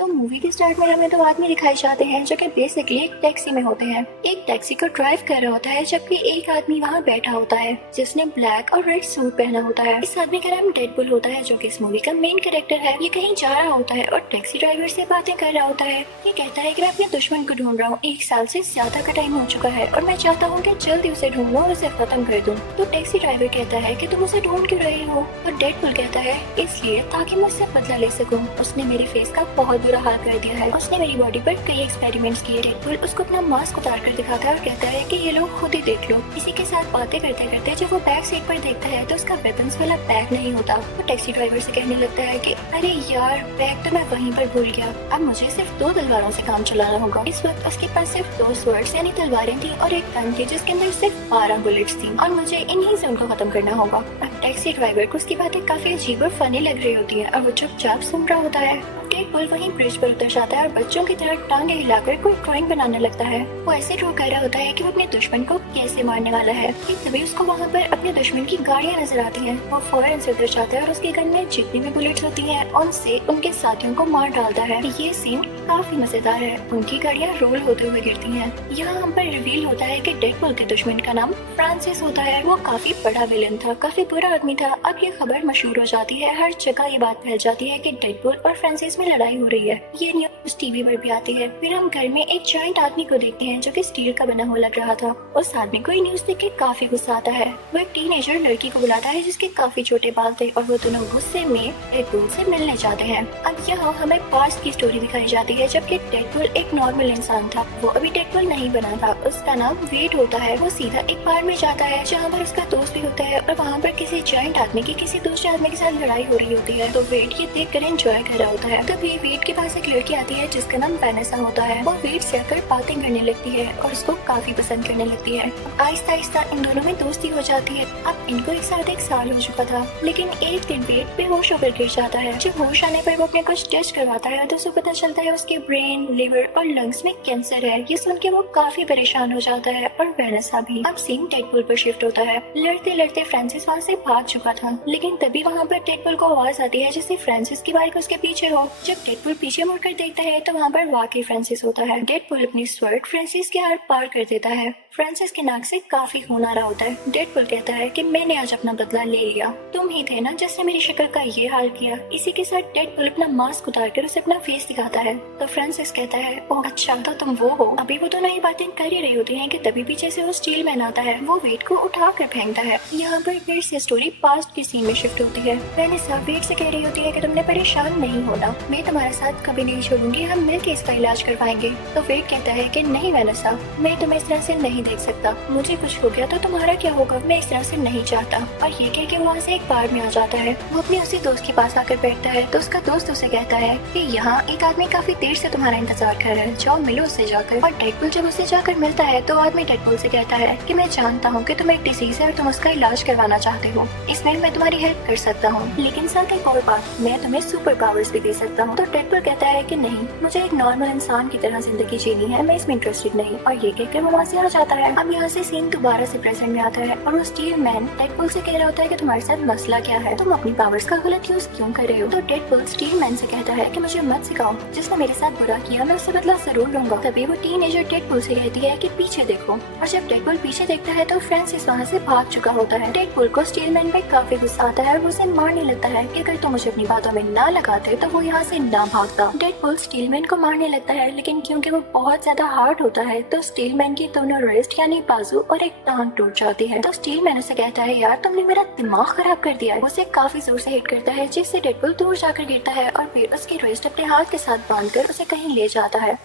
तो मूवी के स्टार्ट में हमें 2 आदमी दिखाई जाते हैं जो कि बेसिकली एक टैक्सी में होते हैं। एक टैक्सी को ड्राइव कर रहा होता है जबकि एक आदमी वहाँ बैठा होता है जिसने ब्लैक और रेड सूट पहना होता है। इस आदमी का नाम डेडपुल होता है जो कि इस मूवी का मेन कैरेक्टर है। ये कहीं जा रहा होता है और टैक्सी ड्राइवर से बातें कर रहा होता है। ये कहता है कि मैं अपने दुश्मन को ढूंढ रहा हूँ, 1 साल से ज्यादा का टाइम हो चुका है और मैं चाहता हूँ कि जल्दी उसे ढूंढ लूं और उसे खत्म कर दूं। तो टैक्सी ड्राइवर कहता है कि तुम उसे ढूंढ क्यों रहे हो? और डेडपुल कहता है इसलिए ताकि मैं उससे बदला ले सकूं। उसने मेरे फेस का बहुत बुरा हाल कर दिया है, उसने मेरी बॉडी पर कई एक्सपेरिमेंट्स किए। डेडपुल उसको अपना मास्क उतार कर दिखाता है और कहता है कि ये लोग खुद ही देख लो। इसी के साथ बातें करते करते जब वो बैक सीट पर देखता है तो उसका वेपन्स वाला बैग नहीं होता। वो टैक्सी ड्राइवर से कहने लगता है कि अरे यार, बैग तो मैं वहीं पर भूल गया, अब मुझे सिर्फ 2 तलवारों से काम चलाना होगा। इस वक्त उसके पास सिर्फ 2 स्वर्ड्स यानी तलवारें थी और एक गन थी जिसके अंदर सिर्फ 12 बुलेट्स थी और मुझे इन्हीं से उनको खत्म करना होगा। अब टैक्सी ड्राइवर को उसकी बातें काफी अजीब और फनी लग रही होती है और वो चुपचाप सुन रहा होता है। डेडपुल वहीं ब्रिज पर उतर जाता है और बच्चों की तरह टांगे हिलाकर कोई ड्राइंग बनाने लगता है। वो ऐसे ड्रॉ कर रहा होता है कि वो अपने दुश्मन को कैसे मारने वाला है कि तभी उसको वहाँ पर अपने दुश्मन की गाड़ियाँ नजर आती हैं। वो फौरन से उतर जाता है और उसके गन में जितनी भी बुलेट्स होती हैं उनसे उनके साथियों को मार डालता है। ये सीन काफी मजेदार है। उनकी गाड़ियाँ रोल होते हुए गिरती हैं। यहाँ हम पर रिवील होता है कि डेडपुल के दुश्मन का नाम फ्रांसिस होता है। वो काफी बड़ा विलन था, काफी बुरा आदमी था। अब ये खबर मशहूर हो जाती है, हर जगह ये बात फैल जाती है कि डेडपुल और फ्रांसिस में लड़ाई हो रही है। ये न्यूज टीवी पर भी आती है। फिर हम घर में एक जायंट आदमी को देखते हैं जो कि स्टील का बना हुआ लग रहा था। उस आदमी को ये न्यूज देख के काफी गुस्सा आता है। वो एक टीनेजर लड़की को बुलाता है जिसके काफी छोटे बाल थे और वो दोनों गुस्से में डेडपुल से मिलने जाते हैं। अब यहाँ हमें पास्ट की स्टोरी दिखाई जाती है जबकि डेडपुल एक नॉर्मल इंसान था। वो अभी डेडपुल नहीं बना था। उसका नाम वेड होता है। वो सीधा एक बार में जाता है जहाँ पर उसका दोस्त भी होता है और वहाँ पर किसी जायंट आदमी की किसी दूसरे आदमी के साथ लड़ाई हो रही होती है। तो वेड ये देख कर एंजॉय कर रहा होता है। तभी वेड के पास एक लड़की आती है जिसका नाम वैनेसा होता है। वो वेड से आकर बातें करने लगती है और उसको काफी पसंद करने लगती है। आहिस्ता आहिस्ता इन दोनों में दोस्ती हो जाती है। अब इनको एक साथ 1 साल हो चुका था, लेकिन एक दिन वेड बेहोश होकर गिर जाता है। जब होश आने पर वो अपने कुछ टेस्ट करवाता है तो उसे पता चलता है उसके ब्रेन, लिवर और लंग्स में कैंसर है। ये सुन के वो काफी परेशान हो जाता है और वैनेसा भी। अब सीन डेडपुल पर शिफ्ट होता है। लड़ते लड़ते फ्रांसिस वहाँ से भाग चुका था, लेकिन तभी वहाँ पर डेडपुल को आवाज आती है जैसे फ्रांसिस की बाइक उसके पीछे हो। जब डेडपुल पीछे मुड़कर देखता है तो वहाँ पर वाकई फ्रांसिस होता है। डेडपुल अपनी स्वर्ड फ्रांसिस के हाथ पार कर देता है। फ्रांसिस के नाक से काफी खून आ रहा होता है। डेडपुल कहता है कि मैंने आज अपना बदला ले लिया, तुम ही थे ना जिसने मेरी शक्ल का ये हाल किया। इसी के साथ डेडपुल अपना मास्क उतार कर उसे अपना फेस दिखाता है। तो फ्रांसिस कहता है ओह अच्छा, तो तुम वो हो। अभी वो दोनों ही बातें कर ही रही होती हैं कि तभी पीछे से वो स्टील मैन आता है। वो वेड को उठा कर फेंकता है। यहाँ पर फिर से स्टोरी पास्ट की सीन में शिफ्ट होती है। वैनेसा वेड से कह रही होती है कि तुमने परेशान नहीं होना, मैं तुम्हारे साथ कभी नहीं छोड़ूंगी, हम मिलकर इसका इलाज करवाएंगे। तो वेड कहता है कि नहीं वैनेसा, मैं तुम्हें इस तरह से नहीं देख सकता, मुझे कुछ हो गया तो तुम्हारा क्या होगा, मैं इस तरह से नहीं चाहता। और ये कह के वहाँ से एक बार में आ जाता है। वो अपने उसी दोस्त के पास आकर बैठता है तो उसका दोस्त उसे कहता है कि यहाँ एक आदमी काफी देर से तुम्हारा इंतजार कर रहा है, जाओ मिलो उससे जाकर। और डेडपुल जब उससे जाकर मिलता है तो आदमी डेडपुल से कहता है कि मैं जानता हूँ कि तुम्हें एक डिसीज है और तुम उसका इलाज करवाना चाहते हो, इसमें मैं तुम्हारी हेल्प कर सकता हूँ, लेकिन साथ एक और बात, मैं तुम्हें सुपर पावर्स भी दे सकता हूँ। तो डेडपुल कहता है कि नहीं, मुझे एक नॉर्मल इंसान की तरह जिंदगी जीनी है, मैं इसमें इंटरेस्टेड नहीं। और ये कहकर वो वहाँ से आ जाता है। अब यहाँ से सीन दोबारा से प्रेजेंट में आता है और वो स्टील मैन डेडपुल से कह रहा होता है कि तुम्हारे साथ मसला क्या है, तुम अपनी पावर्स का गलत यूज क्यों कर रहे हो। तो डेडपुल स्टील मैन से कहता है कि मुझे मत सिखाओ, जिसने मेरे साथ बुरा किया मैं उससे बदला जरूर लूंगा। तभी वो टीनेजर डेडपुल से कहती है कि पीछे देखो। और जब डेडपुल पीछे देखता है तो फ्रांसिस वहाँ से भाग चुका होता है। डेडपुल को स्टील मैन पे काफी गुस्सा आता है और वो उसे मारने लगता है कि अगर तुम मुझे अपनी बातों में ना लगाते तो वो यहाँ से ना भागता। डेडपुल स्टील मैन को मारने लगता है, लेकिन क्योंकि वो बहुत ज्यादा हार्ड होता है तो स्टील मैन की दोनों रिस्ट यानी बाजू और एक टांग टूट जाती है। तो स्टील मैन उसे कहता है यार तुमने मेरा दिमाग खराब कर दिया है। उसे काफी जोर से हिट करता है जिससे डेडपुल दूर जाकर गिरता है और फिर उसकी रिस्ट अपने हाथ के साथ बांधकर उसे कहीं ले जाता है।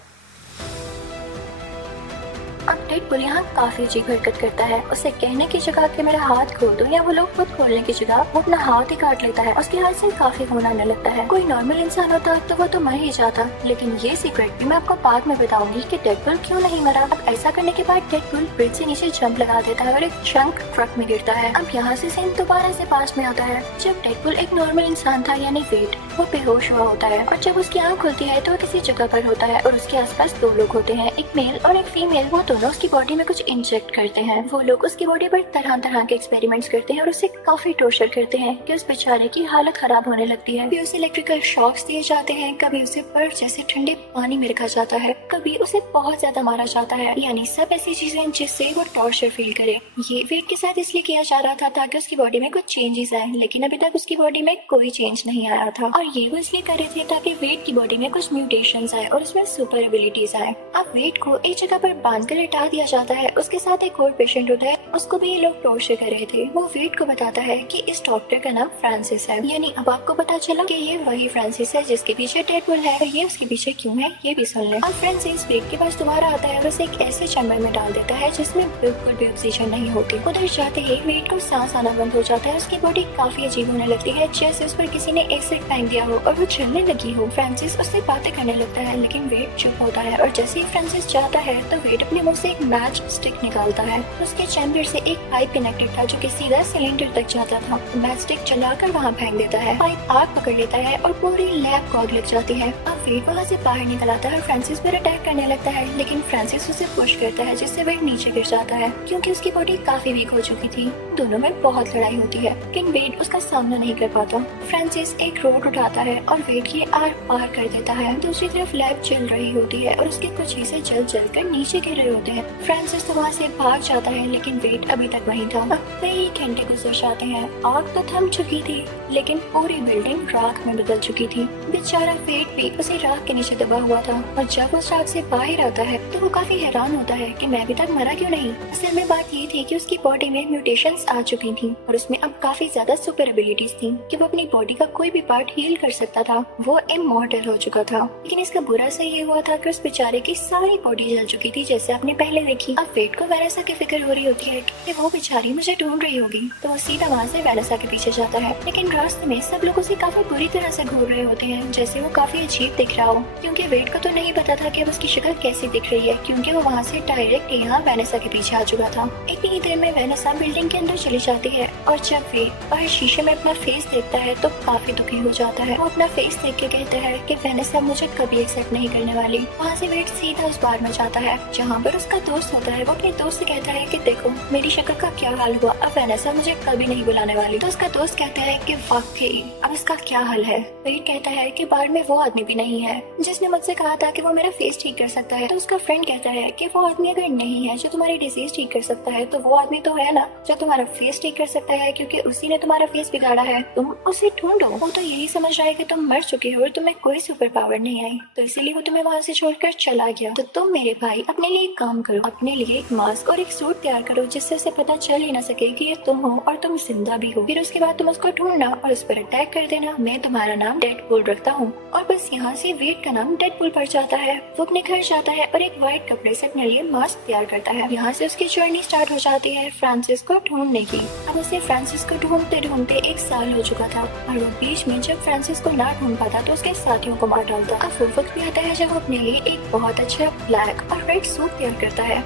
अब डेडपुल यहाँ काफी अजीब हरकत करता है। उसे कहने की जगह कि मेरा हाथ खोल दो या वो लोग खुद खोलने की जगह वो अपना हाथ ही काट लेता है। उसके हाथ से काफी खून आने लगता है। कोई नॉर्मल इंसान होता तो वो तो मर ही जाता, लेकिन ये सीक्रेट भी मैं आपको बाद में बताऊंगी कि डेडपुल क्यों नहीं मरा। अब ऐसा करने के बाद डेडपुल ब्रिज से नीचे जंप लगा देता है और एक ट्रंक ट्रक में गिरता है। अब यहाँ से सीन दोबारा से पास में आता है जब डेडपुल एक नॉर्मल इंसान था यानी वेड, वो बेहोश हुआ होता है और जब उसकी आँख खुलती है तो किसी जगह पर होता है और उसके आसपास 2 लोग होते हैं, एक मेल और एक फीमेल। वो दोनों उसकी बॉडी में कुछ इंजेक्ट करते हैं। वो लोग उसकी बॉडी पर तरह तरह के एक्सपेरिमेंट्स करते हैं और उसे काफी टॉर्चर करते हैं कि उस बेचारे की हालत खराब होने लगती है। फिर उसे इलेक्ट्रिकल शॉक्स दिए जाते हैं, कभी उसे बर्फ जैसे ठंडे पानी में रखा जाता है, कभी उसे बहुत ज्यादा मारा जाता है, यानी सब ऐसी चीजें जिससे वो टॉर्चर फील करे। ये वेट के साथ इसलिए किया जा रहा था ताकि उसकी बॉडी में कुछ चेंजेस आए, लेकिन अभी तक उसकी बॉडी में कोई चेंज नहीं आया था। और ये वो इसलिए कर रहे थे ताकि वेट की बॉडी में कुछ म्यूटेशंस आए और उसमें सुपर एबिलिटीज आए। अब वेट को एक जगह पर बांध कर लिटा दिया जाता है। उसके साथ एक और पेशेंट होता है, उसको भी ये लोग टॉर्चर कर रहे थे। वो वेट को बताता है कि इस डॉक्टर का नाम फ्रांसिस है, यानी अब आपको पता चला कि ये वही फ्रांसिस है जिसके पीछे डेडपूल है। और ये उसके पीछे क्यों है ये भी सुन ले। अब फ्रांसिस वेट के पास दोबारा आता है और उसे एक ऐसे चैम्बर में डाल देता है जिसमें बिल्कुल भी ऑक्सीजन नहीं होती। उधर जाते ही वेट को सांस आना बंद हो जाता है। उसकी बॉडी काफी अजीब होने लगती है, जैसे उस पर किसी ने एसिड फेंक दिया हो और वो चलने लगी हो। फ्रांसिस उससे बातें करने लगता है, लेकिन वेट चुप होता है। और जैसे ही फ्रांसिस जाता है तो वेट अपने मुंह से एक मैच स्टिक निकालता है। उसके चैम्बर से एक पाइप कनेक्टेड था जो कि सीधा सिलेंडर तक जाता था। मैच स्टिक चलाकर वहाँ फेंक देता है। पाइप आग पकड़ लेता है और पूरी लैब को आग लग जाती है। अब वेट वहाँ से बाहर निकल आता है और फ्रांसिस पर अटैक करने लगता है, लेकिन फ्रांसिस उसे पुश करता है जिससे वेट नीचे गिर जाता है क्योंकि उसकी बॉडी काफी वीक हो चुकी थी। दोनों में बहुत लड़ाई होती है, लेकिन वेट उसका सामना नहीं कर पाता। फ्रांसिस एक रोड उठाता है और वेट की आर पार कर देता है। दूसरी तरफ लैब चल रही होती है और उसके कुछ हिस्से जल कर नीचे गिर रहे होते हैं। फ्रांसिस तो वहाँ से भाग जाता है, लेकिन वेट अभी तक वहीं था। अब कई घंटे गुजर जाते हैं। आग तो थम चुकी थी, लेकिन पूरी बिल्डिंग राख में बदल चुकी थी। बेचारा वेट भी उसी राख के नीचे दबा हुआ था और जब उस राख से बाहर आता है तो वो काफी हैरान होता है कि मैं अभी तक मरा क्यों नहीं। असल में बात ये थी कि उसकी बॉडी में म्यूटेशंस आ चुकी थी और उसमें अब काफी ज्यादा सुपर एबिलिटीज थी कि वो अपनी बॉडी का कोई भी पार्ट हील कर सकता था। वो इमॉर्टल हो चुका था। लेकिन इसका बुरा सा ये हुआ था कि उस बेचारे की सारी बॉडी जल चुकी थी, जैसे आपने पहले देखी। अब वेट को वैनेसा की फिक्र हो रही होती है कि वो बेचारी मुझे ढूंढ रही होगी, तो वो सीधा वहाँ से वैनेसा के पीछे जाता है। लेकिन रास्ते में सब लोग उसे काफी बुरी तरह से घूर रहे होते हैं, जैसे वो काफी अजीब दिख रहा हो, क्योंकि वेट को तो नहीं पता था कि अब उसकी शक्ल कैसी दिख रही है, क्योंकि वो वहाँ से डायरेक्ट यहाँ वैनेसा के पीछे आ चुका था। इतनी ही देर में वैनेसा बिल्डिंग के अंदर चली जाती है और जब वेट बाहर शीशे में अपना फेस देखता है तो काफी दुखी हो जाता है। वो अपना फेस देख के कहता है कि वैनेसा मुझे कभी एक्सेप्ट नहीं करने वाली। वहाँ से वेट सीधा उस बार में जाता है जहाँ पर उसका दोस्त होता है। वो अपने दोस्त से कहता है कि देखो मेरी शक्ल का क्या हाल हुआ, अब वैनेसा मुझे कभी नहीं बुलाने वाली। तो उसका दोस्त कहता है कि वाकई अब इसका क्या हाल है। वेट कहता है कि बार में वो आदमी भी नहीं है जिसने मुझसे कहा था कि वो मेरा फेस ठीक कर सकता है। तो उसका फ्रेंड कहता है कि वो आदमी अगर नहीं है जो तुम्हारी डिजीज ठीक कर सकता है, तो वो आदमी तो है ना जो तुम्हारा फेस ठीक कर सकता है, क्योंकि उसी ने तुम्हारा फेस बिगाड़ा है। तुम उसे ढूंढो। वो तो यही समझ रहा है कि तुम मर चुके हो और तुम्हें कोई सुपर पावर नहीं आई, तो इसीलिए वो तुम्हें वहाँ से छोड़कर चला गया। तो तुम मेरे भाई अपने लिए एक काम करो, अपने लिए एक मास्क और एक सूट तैयार करो जिससे उसे पता चल ही ना सके कि ये तुम हो और तुम जिंदा भी हो। फिर उसके बाद तुम उसको ढूंढना और उस पर अटैक कर देना। मैं तुम्हारा नाम डेडपूल रखता हूँ। और बस यहाँ से वेट का नाम डेडपूल पड़ जाता है। वो अपने घर जाता है और एक व्हाइट कपड़े से अपने लिए मास्क तैयार करता है। यहाँ से उसकी जर्नी स्टार्ट हो जाती है फ्रांसिस को ढूंढने की। अब उसे फ्रांसिस को ढूंढते ढूंढते 1 साल हो चुका था और वो बीच में जब फ्रांसिस को ना ढूंढ पाता तो उसके साथियों को मार डालता। अब वो वक्त भी आता है जब वो अपने लिए एक बहुत अच्छा ब्लैक और रेड सूट तैयार करता है।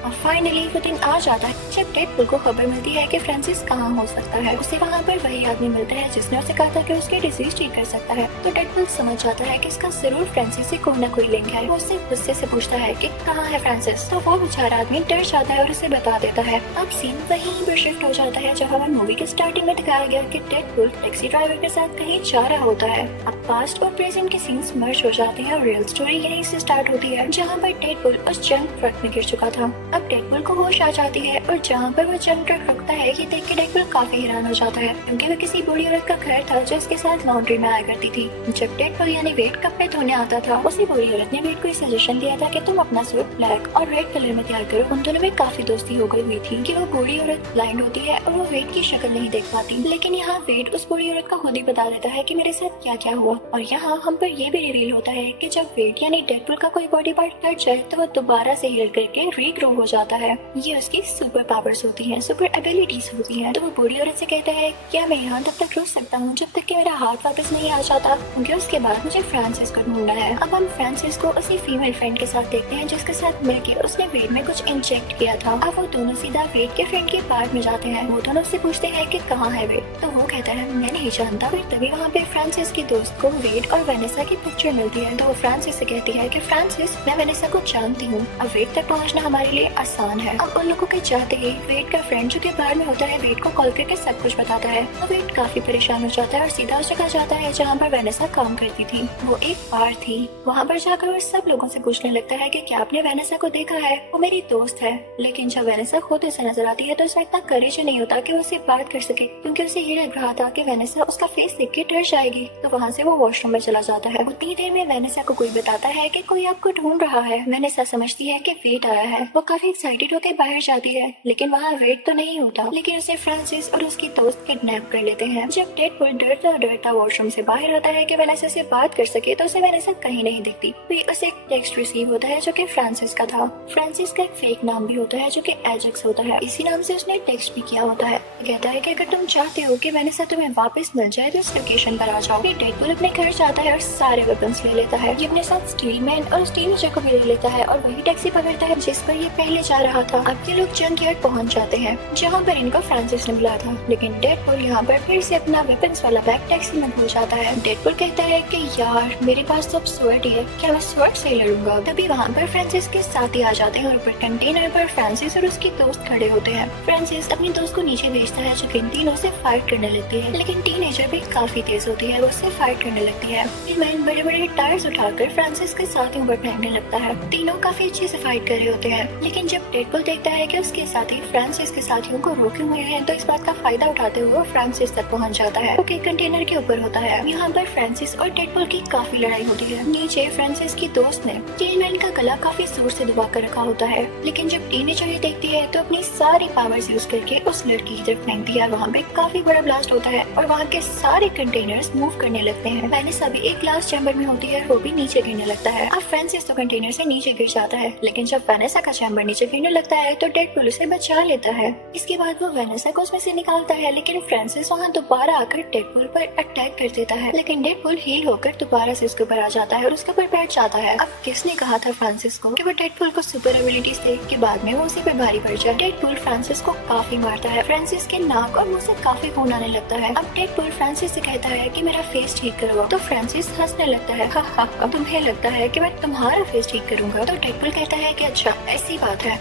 और फाइनली वो दिन आ जाता है जब डेडपूल को खबर मिलती है कि फ्रांसिस कहाँ हो सकता है। उसे वहाँ पर वही आदमी मिलता है जिसने उसे कहा था कि उसकी डिजीज ठीक कर सकता है। तो डेडपूल समझ जाता है कि इसका जरूर फ्रांसिस से कोई न कोई लिंक है। वो उससे गुस्से से पूछता है कि कहाँ है फ्रांसिस। तो वो बेचारा आदमी डर जाता है और उसे बता देता है। अब सीन वहीं पर शिफ्ट हो जाता है जहाँ हमें मूवी के स्टार्टिंग में दिखाया गया कि डेडपूल टैक्सी ड्राइवर के साथ कहीं जा रहा होता है। अब पास्ट और प्रेजेंट के सीन्स मर्ज हो जाते हैं और रियल स्टोरी यहीं से स्टार्ट होती है जहाँ पर डेडपूल उस जंग ट्रक में गिर चुका था। अब डेडपूल को होश आ जाती है और जहाँ पर वो जंग ट्रक रुकता है ये देख के डेडपूल काफी हैरान हो जाता है, क्योंकि वो किसी बूढ़ी औरत का घर था जो इसके साथ लॉन्ड्री में आया करती थी। जब डेडपूल यानी वेट कपड़े धोने आता था, उसी बूढ़ी औरत ने वेट को सजेशन दिया था कि तुम अपना सूट ब्लैक और रेड कलर में तैयार करो। उन दोनों में काफी दोस्ती हो गई हुई थी कि वो बूढ़ी औरत ब्लाइंड होती है और वो वेट की शक्ल नहीं देख पाती, लेकिन यहाँ वेट उस बूढ़ी औरत का खुद ही बता देता है कि मेरे साथ क्या क्या हुआ। और यहाँ हम पर ये भी रिवील होता है कि जब वेट यानी डेडपूल का कोई बॉडी पार्ट कट जाए तो वो दोबारा से हील करके रीग्रो हो जाता है। ये उसकी सुपर पावर्स होती हैं, सुपर एबिलिटीज होती हैं। तो वो बूढ़ी औरत से कहता है क्या मैं यहाँ तब तक रुक सकता हूँ जब तक कि मेरा हाथ वापस नहीं आ जाता, क्योंकि उसके बाद मुझे फ्रांसिस को ढूंढना है। अब हम फ्रांसिस को उसी फीमेल फ्रेंड के साथ देखते हैं जिसके साथ मिलकर उसने वेड में कुछ इंजेक्ट किया था। अब वो दोनों सीधा वेड के फ्रेंड के पार्क में जाते हैं। वो दोनों उससे पूछते हैं कि कहाँ है वेड, तो वो कहता है मैं नहीं जानता। फिर तभी वहाँ पे फ्रांसिस की दोस्त को वेड और वेनेसा की पिक्चर मिलती है। तो वो फ्रांसिस से कहती है कि फ्रांसिस मैं वेनेसा को जानती हूँ, अब वेड तक पहुँचना हमारे लिए आसान है। अब उन लोगों के जाते ही वेड का फ्रेंड जो कि बाहर में होता है वेड को कॉल करके सब कुछ बताता है। तो वेड काफी परेशान हो जाता है और सीधा उस जगह जाता है जहाँ पर वेनेसा काम करती थी। वो एक बार थी। वहाँ पर जाकर वो सब लोगों से पूछने लगता है कि क्या आपने वेनेसा को देखा है, वो मेरी दोस्त है। लेकिन जब वेनेसा खुद उसे नजर आती है तो उसे इतना करेज नहीं होता कि वो उससे बात कर सके, क्योंकि उसे ये लग रहा था कि वेनेसा उसका फेस देख के डर जाएगी। तो वहाँ से वो वॉशरूम में चला जाता है। उतनी देर में वेनेसा को कोई बताता है कि कोई आपको ढूंढ रहा है। वेनेसा समझती है कि वेड आया है। वो काफी एक्साइटेड होकर बाहर जाती है, लेकिन वहाँ वेड तो नहीं होता। लेकिन उसे फ्रांसिस और उसकी दोस्त किडनैप कर लेते हैं। जब डेडपूल डरता डरता वॉशरूम से बाहर आता है कि वेनेसा से बात कर सके तो उसे वेनेसा कहीं नहीं दिखती। फिर उसे एक टेक्स्ट रिसीव होता है जो कि फ्रांसिस का था। फ्रांसिस का एक फेक नाम भी होता है जो कि एजेक्स होता है। इसी नाम से उसने टेक्स्ट भी किया होता है। कहता है कि अगर तुम चाहते हो कि वेनेसा तुम्हें वापस मिल जाए तो इस लोकेशन पर आ जाओ। फिर डेडपूल अपने घर जाता है और सारे वेपन्स ले लेता है। ये अपने साथ स्टील मैन और उस टीनेजर को भी ले लेता है और वही टैक्सी पकड़ता है जिस पर ये पहले जा रहा था। अब ये लोग जंक यार्ड पहुंच जाते हैं जहाँ पर इनको फ्रांसिस ने मिला था। लेकिन डेडपूल यहाँ पर फिर से अपना वेपन्स वाला बैग टैक्सी में भूल जाता है। डेडपूल कहता है कि यार मेरे पास तो अब स्वॉर्ड ही है, क्या मैं स्वॉर्ड से लड़ूंगा। तभी वहाँ पर फ्रांसिस के साथी आ जाते हैं और ऊपर कंटेनर पर फ्रांसिस और उसकी दोस्त खड़े होते हैं। फ्रांसिस अपनी दोस्त को नीचे भेजता है जो कि इन तीनों से फाइट करने लगती है, लेकिन टीनेजर भी काफी तेज होती है, वो उससे फाइट करने लगती है। मैन बड़े बड़े टायर्स उठाकर फ्रांसिस के साथियों पर फेंकने लगता है। तीनों काफी अच्छे से फाइट कर रहे होते हैं, लेकिन जब डेडपूल देखता है कि उसके साथी फ्रांसिस के साथियों को रोके हुए हैं तो इस बात का फायदा उठाते हुए फ्रांसिस तक पहुंच जाता है। ओके कंटेनर के ऊपर होता है। यहाँ पर फ्रांसिस और डेडपूल की काफी लड़ाई होती है। नीचे फ्रांसिस की दोस्त ने टीनमैन का गला काफी जोर से दबा कर रखा होता है, लेकिन जब टीनेजर ये देखती है तो अपनी सारी पावर्स यूज करके उस लड़की की तरफ फेंकती है। वहाँ पे काफी बड़ा ब्लास्ट होता है और वहाँ के सारे कंटेनर्स मूव करने लगते हैं। वेनेसा भी एक ग्लास चैम्बर में होती है, वो भी नीचे गिरने लगता है। अब फ्रांसिस तो कंटेनर से नीचे गिर जाता है, लेकिन जब वेनेसा का चैम्बर नीचे गिरने लगता है तो डेडपूल उसे बचा लेता है। इसके बाद वो वेनेसा को उसमें से निकालता है, लेकिन फ्रांसिस वहाँ दोबारा आकर डेडपूल पर अटैक कर देता है। लेकिन डेडपूल हील होकर दोबारा से उसके ऊपर आ जाता है और उसके ऊपर बैठ जाता है। अब किसने कहा था फ्रांसिस को कि वो डेडपूल को सुपर एबिलिटीज थे कि बाद में वो उसी पर भारी पड़ जाए। डेडपूल फ्रांसिस को काफी मारता है। फ्रांसिस के नाक और मुंह से काफी खून आने लगता है। अब डेडपूल फ्रांसिस से कहता है कि मेरा फेस ठीक करो, तो फ्रांसिस हंसने लगता है। हा हा, अब तुम्हें लगता है कि मैं तुम्हारा फेस ठीक करूंगा? तो डेडपूल कहता है कि अच्छा ऐसी बात है।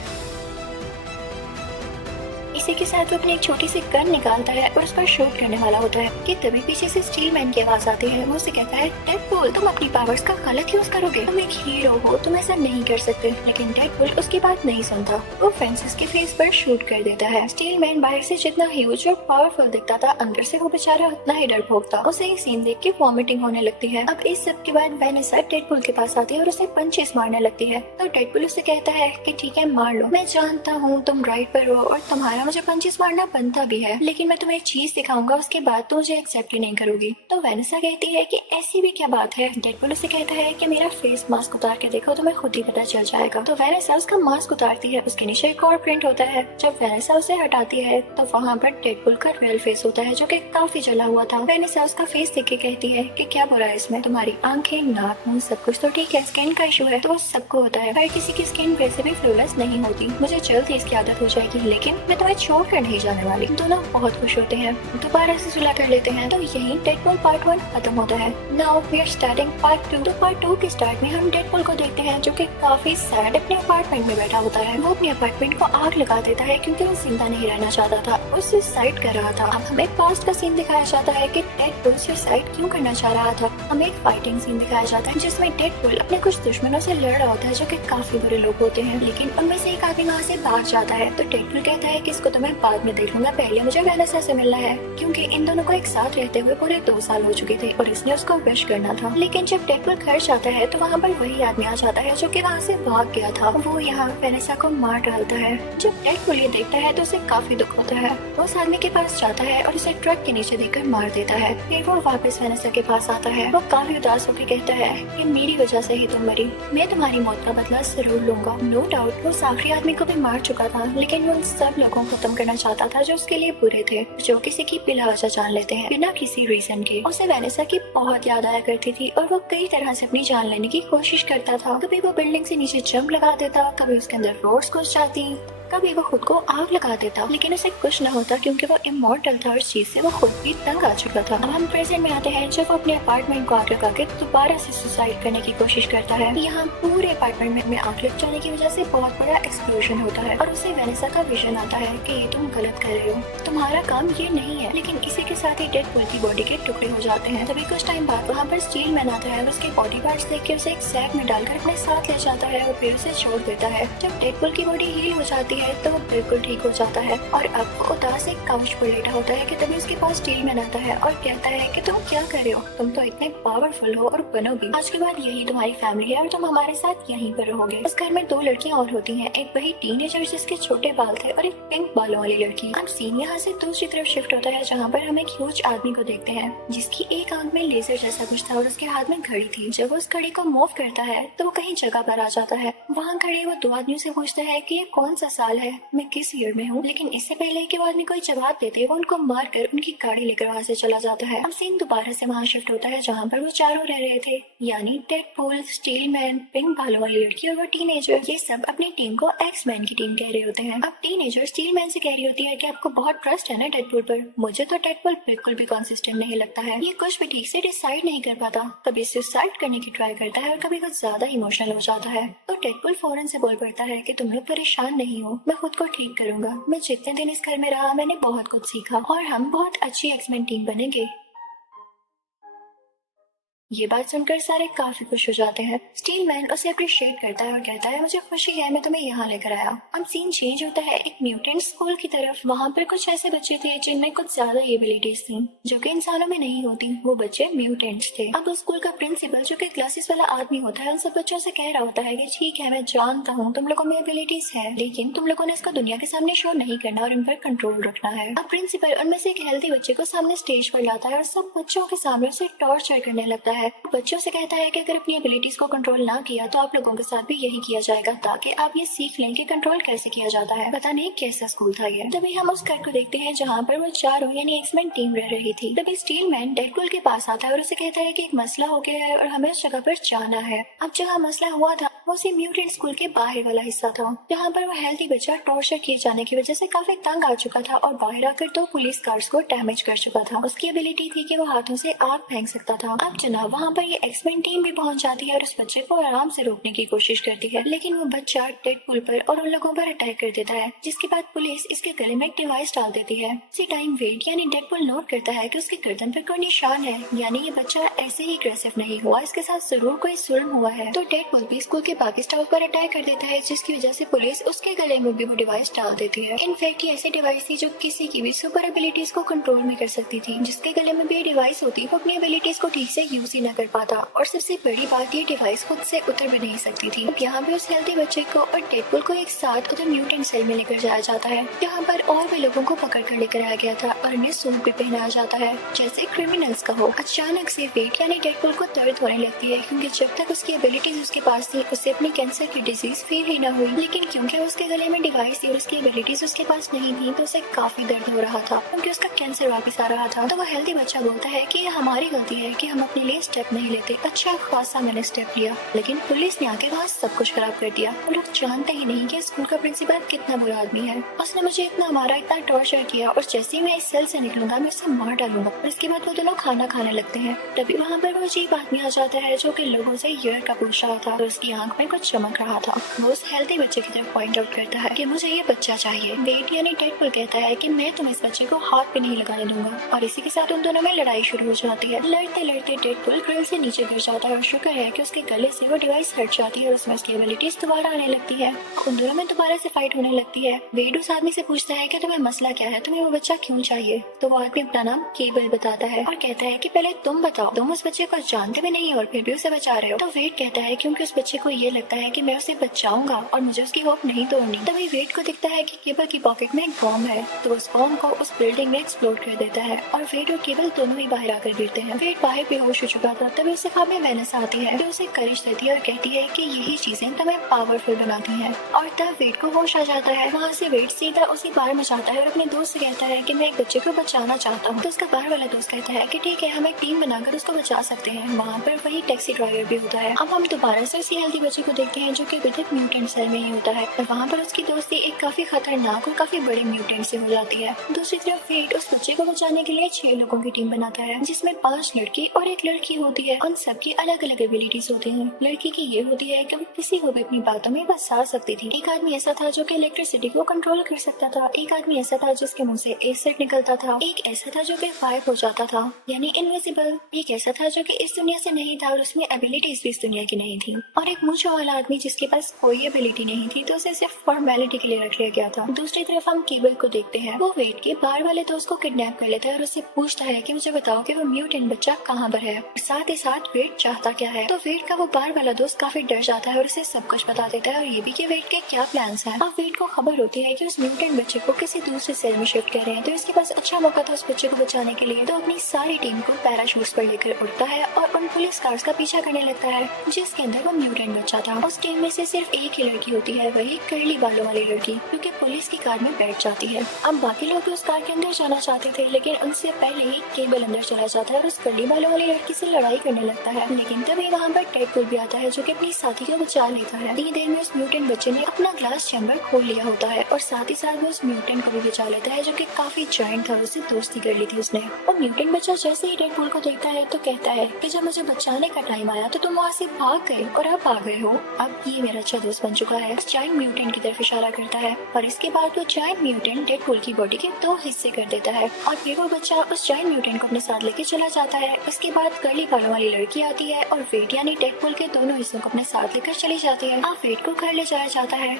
इसी के साथ वो अपनी एक छोटी सी गन निकालता है और उस पर शूट करने वाला होता है कि तभी पीछे से स्टील मैन की आवाज आती है। वो उसे कहता है डेडपूल तुम अपनी पावर्स का गलत यूज करोगे, तुम एक हीरो हो, तुम ऐसा नहीं कर सकते। लेकिन डेडपूल उसकी बात नहीं सुनता, वो फ्रांसिस के फेस पर शूट कर देता है। स्टील मैन बाहर से जितना ह्यूज और पावरफुल दिखता था, अंदर से वो बेचारा उतना ही डरपोक था। उसे ये सीन देख के वॉमिटिंग होने लगती है। अब इस सब के बाद वेनेसा डेडपूल के पास आती है और उसे पंचेस मारने लगती है। तो डेडपूल उसे कहता है कि ठीक है मार लो, मैं जानता हूँ तुम राइट पर हो और तुम्हारा मुझे पंचेस मारना बनता भी है, लेकिन मैं तुम्हें एक चीज दिखाऊंगा, उसके बाद तो मुझे एक्सेप्ट ही नहीं करोगी। तो वेनेसा कहती है कि ऐसी भी क्या बात है। डेडपूल उसे कहता है कि मेरा फेस मास्क उतार के देखो, तुम्हें खुद ही पता चल जाएगा। तो वेनेसा उसका मास्क उतारती है, उसके नीचे एक और प्रिंट होता है। जब वेनेसा उसे हटाती है तो वहाँ पर डेडपूल का रियल फेस होता है जो कि काफी जला हुआ था। वेनेसा उसका फेस देख के कहती है कि क्या बुरा है इसमें, तुम्हारी आंखें नाक मुंह सब कुछ तो ठीक है, स्किन का इशू है तो वो सबको होता है, हर किसी की स्किन वैसे भी फ्लॉलेस नहीं होती, मुझे जल्द ही इसकी आदत हो जाएगी, लेकिन मैं तुम्हें छोड़कर नहीं जाने वाली। दोनों बहुत खुश होते हैं, दोबारा से सुलह कर लेते हैं। तो यही डेडपूल पार्ट 1 खत्म होता है। Now we are starting part 2। तो पार्ट 2 के स्टार्ट में हम डेडपूल को देखते हैं जो कि काफी सैड अपने अपार्टमेंट में बैठा होता है। वो अपने अपार्टमेंट को आग लगा देता है क्योंकि वो जिंदा नहीं रहना चाहता था, वो सुसाइड कर रहा था। अब हमें पास्ट का सीन दिखाया जाता है कि डेडपूल सुसाइड क्यों करना चाह रहा था। हमें एक फाइटिंग सीन दिखाया जाता है जिसमें डेडपूल अपने कुछ दुश्मनों से लड़ रहा होता है जो कि काफी बुरे लोग होते हैं, लेकिन उनमें से एक आदमी वहाँ से भाग जाता है। तो डेडपूल कहता है कि इसको को तो मैं बाद में देख लूंगा, पहले मुझे वेनेसा से मिलना है, क्योंकि इन दोनों को एक साथ रहते हुए पूरे 2 साल हो चुके थे और इसने उसको विश करना था। लेकिन जब डेडपुल घर जाता है तो वहाँ पर वही आदमी आ जाता है जो कि वहाँ से भाग गया था। वो यहाँ वेनेसा को मार डालता है। जब डेडपुल ये देखता है तो उसे काफी दुख होता है। वो उस आदमी के पास जाता है और उसे ट्रक के नीचे देकर मार देता है। फिर वो वापस वेनेसा के पास आता है। वो काफी उदास होकर कहता है कि मेरी वजह से ही तुम मरी, मैं तुम्हारी मौत का बदला जरूर लूंगा। नो डाउट वो आखिरी आदमी को भी मार चुका था, लेकिन वो उन सब लोगों को खत्म करना चाहता था जो उसके लिए बुरे थे, जो किसी की बिला वजह जान लेते हैं बिना किसी रीजन के। उसे वेनेसा की बहुत याद आया करती थी और वो कई तरह से अपनी जान लेने की कोशिश करता था। कभी वो बिल्डिंग से नीचे जंप लगा देता, कभी उसके अंदर रोड्स घुस जाती, कभी वो खुद को आग लगा देता, लेकिन उसे कुछ न होता क्योंकि वो इमॉर्टल था और इस चीज से वो खुद भी तंग आ चुका था। अब हम प्रेजेंट में आते हैं जब वो अपने अपार्टमेंट को आग लगा के दोबारा से सुसाइड करने की कोशिश करता है। यहाँ पूरे अपार्टमेंट में आग लग जाने की वजह से बहुत बड़ा एक्सप्लोजन होता है और उसे वेनेसा का विजन आता है कि ये तुम गलत कर रहे हो, तुम्हारा काम ये नहीं है। लेकिन इसी के साथ ही डेडपुल की बॉडी के टुकड़े हो जाते हैं। तभी कुछ टाइम बाद वहाँ पर स्टील मैन आता है और उसके बॉडी पार्ट्स देख के उसे एक सैक में डालकर अपने साथ ले जाता है और फिर उसे छोड़ देता है। जब डेडपुल की बॉडी हील हो जाती है तो वो बिल्कुल ठीक हो जाता है और अब वो उदास एक काउच पर लेटा होता है कि तभी उसके पास स्टील मैन आता है और कहता है कि तुम क्या कर रहे हो, तुम तो इतने पावरफुल हो और बनोगी, आज के बाद यही तुम्हारी फैमिली है और तुम हमारे साथ यहीं पर रहोगे। इस घर में 2 लड़कियां और होती हैं, एक वही टीनेजर जिसके छोटे बाल थे और एक पिंक बालों वाली लड़की। अब सीन यहाँ से दूसरी तरफ शिफ्ट होता है जहाँ पर हम एक ह्यूज आदमी को देखते हैं जिसकी एक आंख में लेजर जैसा कुछ था और उसके हाथ में घड़ी थी। जब वो उस घड़ी को मूव करता है तो वो कहीं जगह पर आ जाता है। वहाँ खड़े वो 2 आदमियों से पूछता है कि ये कौन सा साल है, मैं किस ईयर में हूँ। लेकिन इससे पहले कि वो आदमी कोई जवाब देते वो उनको मार कर उनकी गाड़ी लेकर वहाँ से चला जाता है। अब सीन दोबारा से वहाँ शिफ्ट होता है जहाँ पर वो चारों रह रहे थे, यानी डेडपुल, स्टील मैन, पिंक बालों वाली लड़की और वो टीनेजर। ये सब अपनी टीम को एक्स मैन की टीम कह रहे होते हैं। अब टीनेजर स्टील मैन से कह रही होती है कि आपको बहुत ट्रस्ट है ना डेडपुल पर, मुझे तो डेडपुल बिल्कुल भी कंसिस्टेंट नहीं लगता है, ये कुछ भी ठीक से डिसाइड नहीं कर पाता, कभी सुसाइड करने की ट्राई करता है और कभी कुछ ज्यादा इमोशनल हो जाता है। तो डेडपुल फौरन से बोल पड़ता है कि तुम लोग परेशान नहीं हो, मैं खुद को ठीक करूंगा, मैं जितने दिन इस घर में रहा मैंने बहुत कुछ सीखा और हम बहुत अच्छी एक्समैन टीम बनेंगे। ये बात सुनकर सारे काफी खुश हो जाते हैं। स्टील मैन उसे अप्रिशिएट करता है और कहता है मुझे खुशी है मैं तुम्हें यहाँ लेकर आया। अब सीन चेंज होता है एक म्यूटेंट स्कूल की तरफ। वहाँ पर कुछ ऐसे बच्चे थे जिनमें कुछ ज्यादा एबिलिटीज थी जो कि इंसानों में नहीं होती, वो बच्चे म्यूटेंट्स थे। अब उस स्कूल का प्रिंसिपल जो कि क्लासेस वाला आदमी होता है उन सब बच्चों से कह रहा होता है कि ठीक है मैं जानता हूँ तुम लोगों में एबिलिटीज है, लेकिन तुम लोगों ने इसको दुनिया के सामने शो नहीं करना और उन पर कंट्रोल रखना है। अब प्रिंसिपल उनमें से एक हेल्दी बच्चे को सामने स्टेज पर लाता है और सब बच्चों के सामने उसे टॉर्चर करने लगता है। बच्चों से कहता है कि अगर अपनी एबिलिटीज को कंट्रोल ना किया तो आप लोगों के साथ भी यही किया जाएगा, ताकि आप ये सीख लें कि कंट्रोल कैसे किया जाता है। पता नहीं कैसा स्कूल था ये। तभी हम उस घर को देखते हैं जहाँ पर वो चारों यानी एक्समैन टीम रह रही थी। तभी स्टील मैन डेडपुल के पास आता है और उसे कहता है कि एक मसला हो गया है और हमें उस जगह पर जाना है। अब जहाँ मसला हुआ था वो उसी म्यूटेंट स्कूल के बाहर वाला हिस्सा था, जहाँ पर वो हेल्दी बच्चा टॉर्चर किए जाने की वजह से काफी तंग आ चुका था और बाहर आकर 2 पुलिस कार्स को डैमेज कर चुका था। उसकी एबिलिटी थी कि वो हाथों से आग फेंक सकता था। अब जनाब वहाँ पर ये एक्समैन टीम भी पहुंच जाती है और उस बच्चे को आराम से रोकने की कोशिश करती है, लेकिन वो बच्चा डेडपुल पर और उन लोगों पर अटैक कर देता है, जिसके बाद पुलिस इसके गले में एक डिवाइस डाल देती है। इसी टाइम वेट यानी डेडपुल नोट करता है कि उसके गर्दन पर कोई निशान है, यानी ये बच्चा ऐसे ही अग्रेसिव नहीं हुआ, इसके साथ जरूर कोई जुल्म हुआ है। तो डेडपुल भी स्कूल के बाकी स्टाफ पर अटैक कर देता है, जिसकी वजह से पुलिस उसके गले में भी वो डिवाइस डाल देती है। इनफैक्ट ये ऐसी डिवाइस थी जो किसी की भी सुपर एबिलिटीज को कंट्रोल में कर सकती थी। जिसके गले में भी ये डिवाइस होती वो अपनी एबिलिटीज को ठीक से यूज ही न कर पाता, और सबसे बड़ी बात ये डिवाइस खुद से उतर भी नहीं सकती थी। यहाँ पे उस हेल्दी बच्चे को और डेडपुल को एक साथ उधर म्यूटेंट सेल में लेकर जाया जाता है, जहाँ पर और भी लोगों को पकड़ कर लेकर आया गया था और उन्हें सूट भी पहनाया जाता है जैसे क्रिमिनल्स का हो। अचानक से वेट यानी डेडपुल को दर्द होने लगती है, क्योंकि जब तक उसकी एबिलिटीज उसके पास थी उसे अपनी कैंसर की डिजीज फील ही न हुई, लेकिन क्योंकि उसके गले में डिवाइस थी और उसकी एबिलिटीज उसके पास नहीं थी तो उसे काफी दर्द हो रहा था, क्योंकि उसका कैंसर वापस आ रहा था। तो वो हेल्दी बच्चा बोलता है कि ये हमारी गलती है कि हम अपने लिए स्टेप नहीं लेते। अच्छा खासा मैंने स्टेप लिया, लेकिन पुलिस ने आके वहाँ सब कुछ खराब कर दिया। वो लोग जानते ही नहीं कि स्कूल का प्रिंसिपल कितना बुरा आदमी है। उसने मुझे इतना मारा, इतना टॉर्चर किया, और जैसे ही मैं इस सेल से निकलूंगा मैं उसे मार डालूंगा। और इसके बाद वो दोनों खाना खाने लगते हैं। तभी वहाँ पर वो अजीब आदमी आ जाता है जो कि लोगों से ईयर का पूछ रहा था और उसकी आंख में कुछ चमक रहा था। वो उस हेल्दी बच्चे की तरफ पॉइंट आउट करता है कि मुझे ये बच्चा चाहिए। वेट यानी डेडपुल कहता है कि मैं तुम इस बच्चे को हाथ पे नहीं लगाने दूंगा, और इसी के साथ उन दोनों में लड़ाई शुरू हो जाती है। लड़ते लड़ते डेडपुल केबल ग्रिल से नीचे गिर जाता है और शुक्र है कि उसके गले से वो डिवाइस हट जाती है और उसमें उसकी एबिलिटीज दोबारा आने लगती है। उन दोनों में दोबारा से फाइट होने लगती है। वेड उस आदमी से पूछता है कि तुम्हें मसला क्या है, तुम्हें वो बच्चा क्यों चाहिए। तो वो आदमी अपना नाम केबल बताता है और कहता है कि पहले तुम बताओ, तुम उस बच्चे को जानते भी नहीं और फिर भी उसे बचा रहे हो। तो वेड कहता है क्योंकि उस बच्चे को ये लगता है कि मैं उसे बचाऊंगा और मुझे उसकी होप नहीं तोड़नी। तभी वेड को दिखता है कि केबल की पॉकेट में एक बॉम्ब है, तो उस बॉम्ब को उस बिल्डिंग में एक्सप्लोड कर देता है और वेड और केबल दोनों ही बाहर आकर गिरते हैं। वेड बाहर बेहोश हो चुका था। तभी उसे ख्वाब में वेनस आती है जो उसे करिश देती है और कहती है कि यही चीजें तुम्हें पावरफुल बनाती हैं। और तब वेड को होश आ जाता है। वहाँ से वेड सीधा उसी बार में जाता है और अपने दोस्त से कहता है कि मैं एक बच्चे को बचाना चाहता हूँ। तो उसका बार वाला दोस्त कहता है कि ठीक है, हम एक टीम बनाकर उसको बचा सकते हैं। वहाँ पर वही टैक्सी ड्राइवर भी होता है। अब हम दोबारा से उसी हेल्दी बच्चे को देखते हैं जो कि अभी तक म्यूटेंट सेल में ही होता है और वहाँ पर उसकी दोस्ती एक काफी खतरनाक और काफी बड़े म्यूटेंट से हो जाती है। दूसरी तरफ वेड उस बच्चे को बचाने के लिए 6 लोगों की टीम बनाता है जिसमें 5 लड़की और एक लड़की होती है। उन सबकी अलग अलग एबिलिटीज होती हैं। लड़की की ये होती है कि वो किसी को भी अपनी बातों में बसा सकती थी। एक आदमी ऐसा था जो कि इलेक्ट्रिसिटी को कंट्रोल कर सकता था। एक आदमी ऐसा था जिसके मुंह से एसिड निकलता था। एक ऐसा था जो कि गायब हो जाता था यानी इनविजिबल। एक ऐसा था जो कि इस दुनिया से नहीं था और उसमें एबिलिटीज भी इस दुनिया की नहीं थी। और एक मूंछों वाला आदमी जिसके पास कोई एबिलिटी नहीं थी, तो उसे सिर्फ फॉर्मेलिटी के लिए रख लिया गया था। दूसरी तरफ हम केबल को देखते हैं। वो वेड के बार वाले दोस्त को किडनैप कर लेता है और उससे पूछता है कि मुझे बताओ कि वो म्यूटेंट बच्चा कहाँ पर है, साथ ही साथ वेड चाहता क्या है। तो वेड का वो बार वाला दोस्त काफी डर जाता है और उसे सब कुछ बता देता है और ये भी कि वेड के क्या प्लान्स हैं। अब वेड को खबर होती है कि उस म्यूटेंट बच्चे को किसी दूसरे सेल में शिफ्ट कर रहे हैं, तो इसके पास अच्छा मौका था उस बच्चे को बचाने के लिए। तो अपनी सारी टीम को पैराशूट्स पर लेकर उड़ता है और उन पुलिस कार्स का पीछा करने लगता है जिसके अंदर वो म्यूटेंट बच्चा था। उस टीम में से सिर्फ एक ही लड़की होती है, वही कर्ली बालों वाली लड़की, क्योंकि पुलिस की कार में बैठ जाती है। अब बाकी लोग उस कार के अंदर जाना चाहते थे, लेकिन उनसे पहले ही केबल अंदर चला जाता है और उस कर्ली बालों वाली लड़की से लड़ाई करने लगता है। लेकिन तभी वहाँ पर डेडपूल भी आता है जो कि अपनी साथी को बचा लेता है। इतनी देर में उस म्यूटेंट बच्चे ने अपना ग्लास चैम्बर खोल लिया होता है और साथ ही साथ वो उस म्यूटेंट को भी बचा लेता है जो कि काफी जायंट था, उससे दोस्ती कर ली थी उसने। और म्यूटेंट बच्चा जैसे ही डेडपूल को देखता है तो कहता है कि जब मुझे बचाने का टाइम आया तो तुम वहाँ से भाग गए और अब आ गए हो। अब ये मेरा अच्छा दोस्त बन चुका है। जायंट म्यूटेंट की तरफ इशारा करता है और इसके बाद वो जायंट म्यूटेंट डेडपूल की बॉडी के 2 हिस्से कर देता है और फिर वो बच्चा उस जायंट म्यूटेंट को अपने साथ लेके चला जाता है। इसके बाद कर्ली बालों वाली लड़की आती है और वेड यानी डेडपूल के दोनों हिस्सों को अपने साथ लेकर चली जाती है। अब वेड को घर ले जाया जाता है।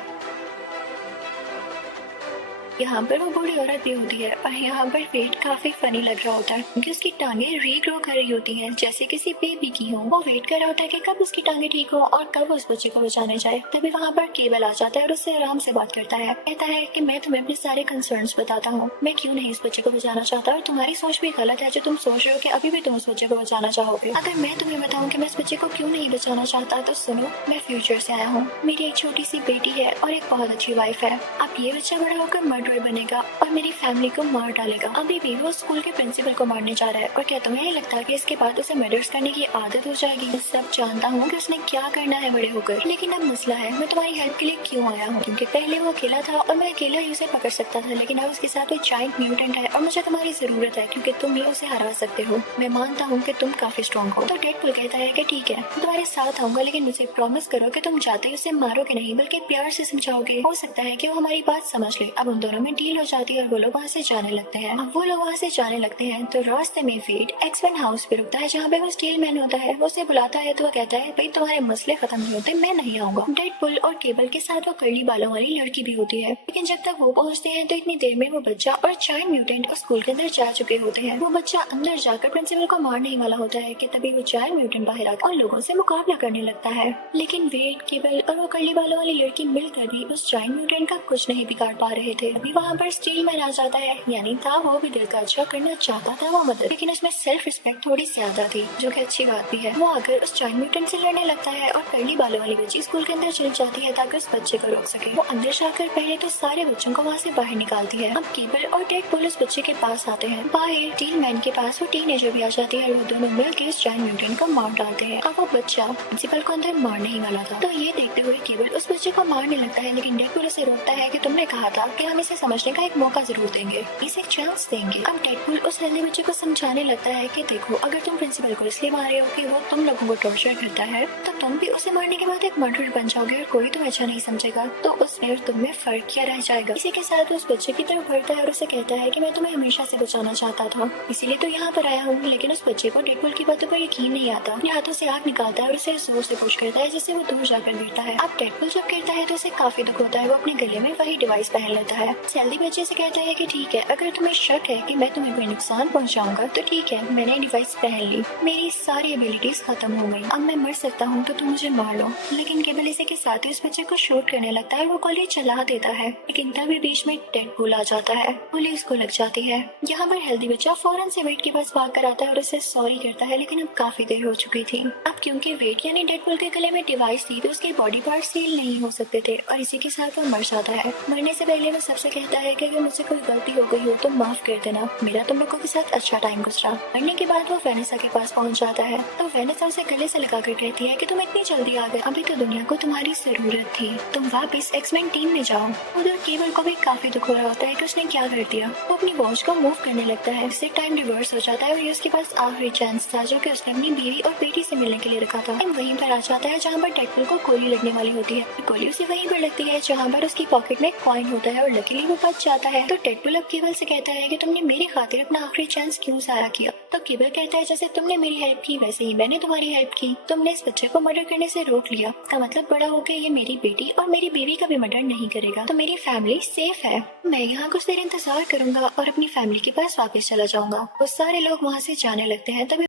यहाँ पर वो बूढ़ी औरत भी होती है और यहाँ पर वेड काफी फनी लग रहा होता है क्योंकि उसकी टांगे रीग्रो कर रही होती हैं जैसे किसी बेबी की हो। वो वेट कर रहा होता है कि कब उसकी टांगे ठीक हो और कब उस बच्चे को बचाने जाए। तभी वहाँ पर केबल आ जाता है और उससे आराम से बात करता है। कहता है कि मैं तुम्हें अपने सारे कंसर्न्स बताता हूँ, मैं क्यों नहीं इस बच्चे को बचाना चाहता और तुम्हारी सोच भी गलत है जो तुम सोच रहे हो कि अभी भी तुम उस बच्चे को बचाना चाहोगे। अगर मैं तुम्हें बताऊँ कि मैं इस बच्चे को क्यों नहीं बचाना चाहता तो सुनो, मैं फ्यूचर से आया हूँ, मेरी एक छोटी सी बेटी है और एक बहुत अच्छी वाइफ है। अब ये बच्चा बड़ा होकर मर्डरर बनेगा और मेरी फैमिली को मार डालेगा। अभी भी वो स्कूल के प्रिंसिपल को मारने जा रहा है और क्या तुम्हें नहीं लगता कि इसके बाद उसे मर्डर्स करने की आदत हो जाएगी। मैं सब जानता हूँ कि उसने क्या करना है बड़े होकर, लेकिन अब मसला है मैं तुम्हारी हेल्प के लिए क्यों आया हूँ, क्योंकि पहले वो अकेला था और मैं अकेला ही उसे पकड़ सकता था, लेकिन अब उसके साथ एक जायंट म्यूटेंट है और मुझे तुम्हारी जरूरत है क्योंकि तुम ही उसे हरा सकते हो। मैं मानता हूँ कि तुम काफी स्ट्रॉन्ग हो। तो डेडपूल कहता है कि ठीक है, तुम्हारे साथ आऊंगा, लेकिन मुझे प्रॉमिस करो कि तुम जाते ही उसे मारोगे नहीं बल्कि प्यार से समझाओगे। हो सकता है कि वो हमारी बात समझ ले। अब उन दोनों में डील हो जाती है और वो लोग वहाँ से जाने लगते हैं। अब वो लोग वहाँ से जाने लगते हैं तो रास्ते में वेड एक्स-1 हाउस पे रुकता है जहाँ पे वो स्टील मैन होता है। वो उसे बुलाता है तो वो कहता है भाई तुम्हारे मसले खत्म नहीं होते, मैं नहीं आऊंगा। डेडपूल और केबल के साथ वो कर्ली बालों वाली लड़की भी होती है, लेकिन जब तक वो पहुँचते हैं तो इतनी देर में वो बच्चा और जायंट म्यूटेंट स्कूल के अंदर जा चुके होते हैं। वो बच्चा अंदर जाकर प्रिंसिपल को मारने ही वाला होता है कि तभी वो जायंट म्यूटेंट बाहर आकर और लोगों से मुकाबला करने लगता है। लेकिन वेड, केबल और वो कर्ली बालों वाली लड़की मिलकर भी उस जायंट म्यूटेंट का कुछ नहीं बिगाड़ पा रहे थे। अभी वहाँ पर स्टील मैन आ जाता है, यानी था वो भी दिल का अच्छा करना चाहता था वो मदद, लेकिन उसमें सेल्फ रिस्पेक्ट थोड़ी ज्यादा थी जो कि अच्छी बात भी है। वो आकर उस जायंट म्यूटेंट से लड़ने लगता है और कर्ली बालों वाली बच्ची स्कूल के अंदर चली जाती है ताकि उस बच्चे को रोक सके। वो अंदर जाकर पहले तो सारे बच्चों को वहाँ से बाहर निकालती है। अब केबल और डेडपूल उस बच्चे के पास आते हैं। बाहर स्टील मैन के पास वो टीनेजर भी आ जाती है और वो दोनों मिलकर उस जायंट म्यूटेंट को मार डालते हैं। अब वो बच्चा प्रिंसिपल को अंदर मारने ही वाला था, तो ये देखते हुए केबल उस बच्चे को मारने लगता है, लेकिन डेडपूल उसे रोकता है कि तुमने कहा था कि हम इसे समझने का एक मौका जरूर देंगे, इसे एक चांस देंगे। अब डेडपूल उस हेल्दी बच्चे को समझाने लगता है कि देखो, अगर तुम प्रिंसिपल को इसलिए मार रहे हो कि वो तुम लोगों को टॉर्चर करता है, तो तुम भी उसे मारने के बाद एक मर्डरर बन जाओगे और कोई तुम्हें अच्छा नहीं समझेगा, तो उसमें और तुम में फर्क क्या रह जाएगा। इसी के साथ उस बच्चे की तरफ बढ़ता है और उसे कहता है कि मैं तुम्हें हमेशा से बचाना चाहता था, इसीलिए तो यहाँ पर आया हूँ। लेकिन उस बच्चे को डेडपूल की बातों पर यकीन नहीं आता, अपने हाथों से आग निकालता है और उसे जोर से पुश करता है जिससे वो दूर जाकर गिरता है। अब डेडपूल जब गिरता है तो उसे काफी दुख होता है, वो अपने गले में वही डिवाइस पहन लेता है। हेल्दी बच्चे से कहता है कि ठीक है, अगर तुम्हें शक है कि मैं तुम्हें कोई नुकसान पहुंचाऊंगा तो ठीक है, मैंने डिवाइस पहन ली, मेरी सारी एबिलिटीज खत्म हो गई, अब मैं मर सकता हूँ तो तुम मुझे मार लो। लेकिन केवल इसी के साथ ही उस बच्चे को शूट करने लगता है, वो गोली चला देता है, लेकिन तभी बीच में डेडपूल आ जाता है, पुलिस को लग जाती है। यहाँ पर हेल्दी बच्चा फौरन से वेट के पास भाग कर आता है और उसे सॉरी करता है, लेकिन अब काफी देर हो चुकी थी। अब क्योंकि वेट यानी डेडपूल के गले में डिवाइस थी तो उसके बॉडी पार्ट सील नहीं हो सकते थे और इसी के साथ वो मर जाता है। मरने से पहले वो सबसे कहता है कि अगर मुझसे कोई गलती हो गई हो तो माफ कर देना, मेरा तुम लोगों के साथ अच्छा टाइम गुजरा। मरने के बाद वो वेनेसा के पास पहुंच जाता है, तो वेनेसा उसे गले से लगाकर कहती है कि तुम इतनी जल्दी आ गए, अभी तो दुनिया को तुम्हारी जरूरत थी, तुम वापस एक्समैन टीम में जाओ। उधर केबल को भी काफी दुख हो रहा होता है कि उसने क्या कर दिया। वो अपनी वॉच को मूव करने लगता है, इससे टाइम रिवर्स हो जाता है और ये उसके पास आखिरी चांस था जो कि उसने अपनी बीवी और बेटी से मिलने के लिए रखा था। वहीं पर आ जाता है जहाँ पर डेडपूल को गोली लगने वाली होती है। गोली उसे वहीं पर लगती है जहाँ पर उसकी पॉकेट में कॉइन होता है और लकीली वो बच जाता है। तो डेडपूल अब केबल से कहता है कि तुमने मेरी खातिर अपना आखिरी चांस क्यों जाया किया। तो केबल कहता है जैसे तुमने मेरी हेल्प की वैसे ही मैंने तुम्हारी हेल्प की, तुमने इस बच्चे को मर्डर करने से रोक लिया, का मतलब बड़ा होकर ये मेरी बेटी और मेरी बीवी का भी मर्डर नहीं करेगा, तो मेरी फैमिली सेफ है। मैं यहाँ कुछ देर इंतजार करूंगा और अपनी फैमिली के पास वापस चला जाऊंगा। वो सारे लोग वहाँ से जाने लगते हैं। तभी